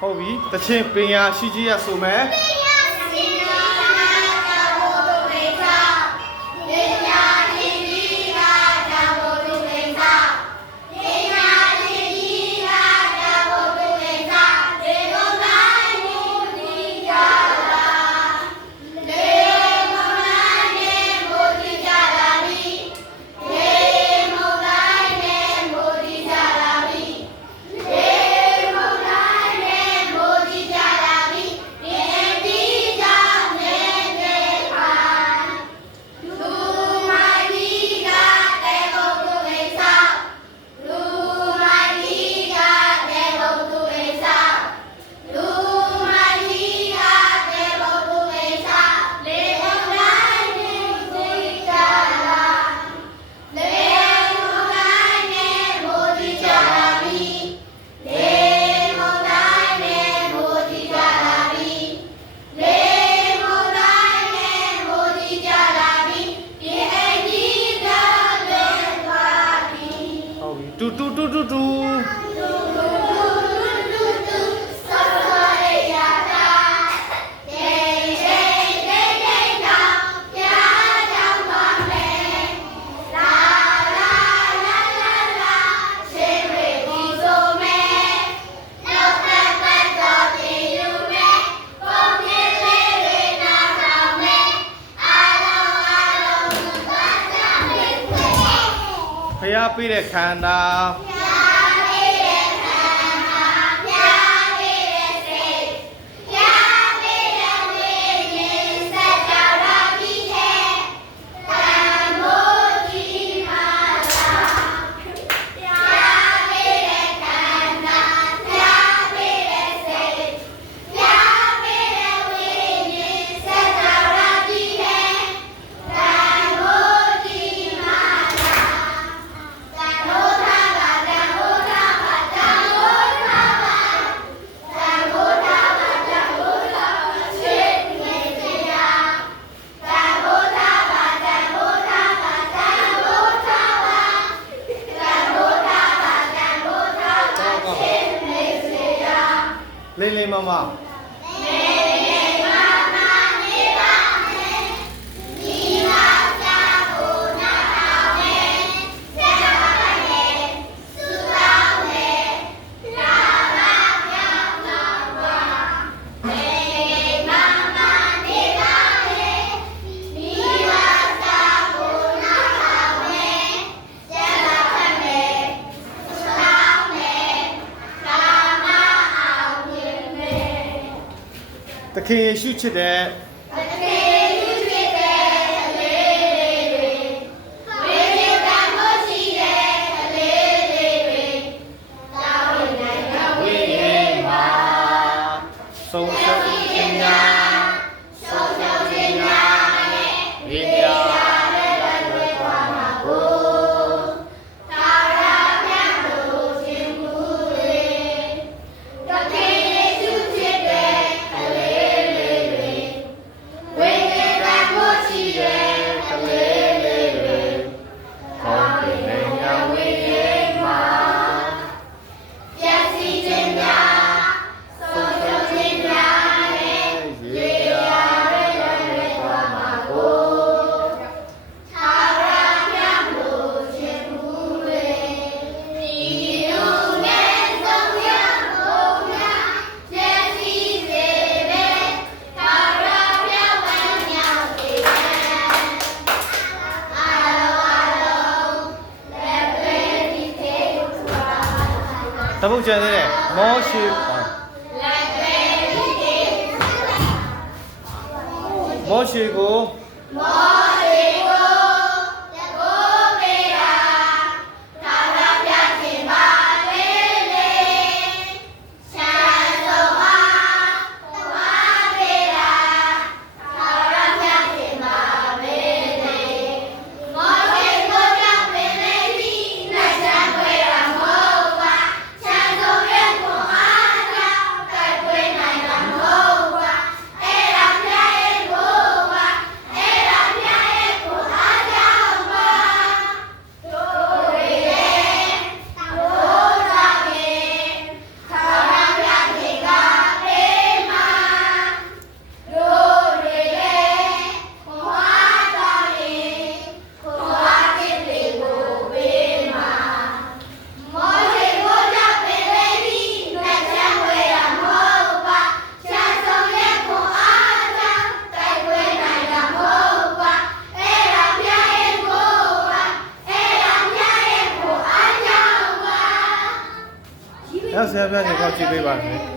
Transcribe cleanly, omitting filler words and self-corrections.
ဟုတ်ပြီတချင်းပင်ရရှိကြီးရဆိုမယ်တူဖျားပေးတဲ့ခန္ဓာလေးမမတခင်ယေရှုချစ်တဲ့ဆုံးရှုံးခြင်းများဆုံးရှုံးခြင်းများနဲ့ရေမြာနဲ့လိုက်ဝဲသွားမှာကိုသာရမြတ်တို့ခြင်းမူလေတခင်ယေရှုချစ်တဲ့ကလေးလေးတွေဝိညာဉ်ကကိုရှိတဲ့ကလေးလေးတွေကောင်းကင်နိုင်ငံဝိညာဉ်မှာပျက်စီးခြင်းများတပုတ်ကျန်သေးတယ်မောရှိမောရှိကို ဆရာပြရှင်ကောက်ကြည့်ပေးပါမယ်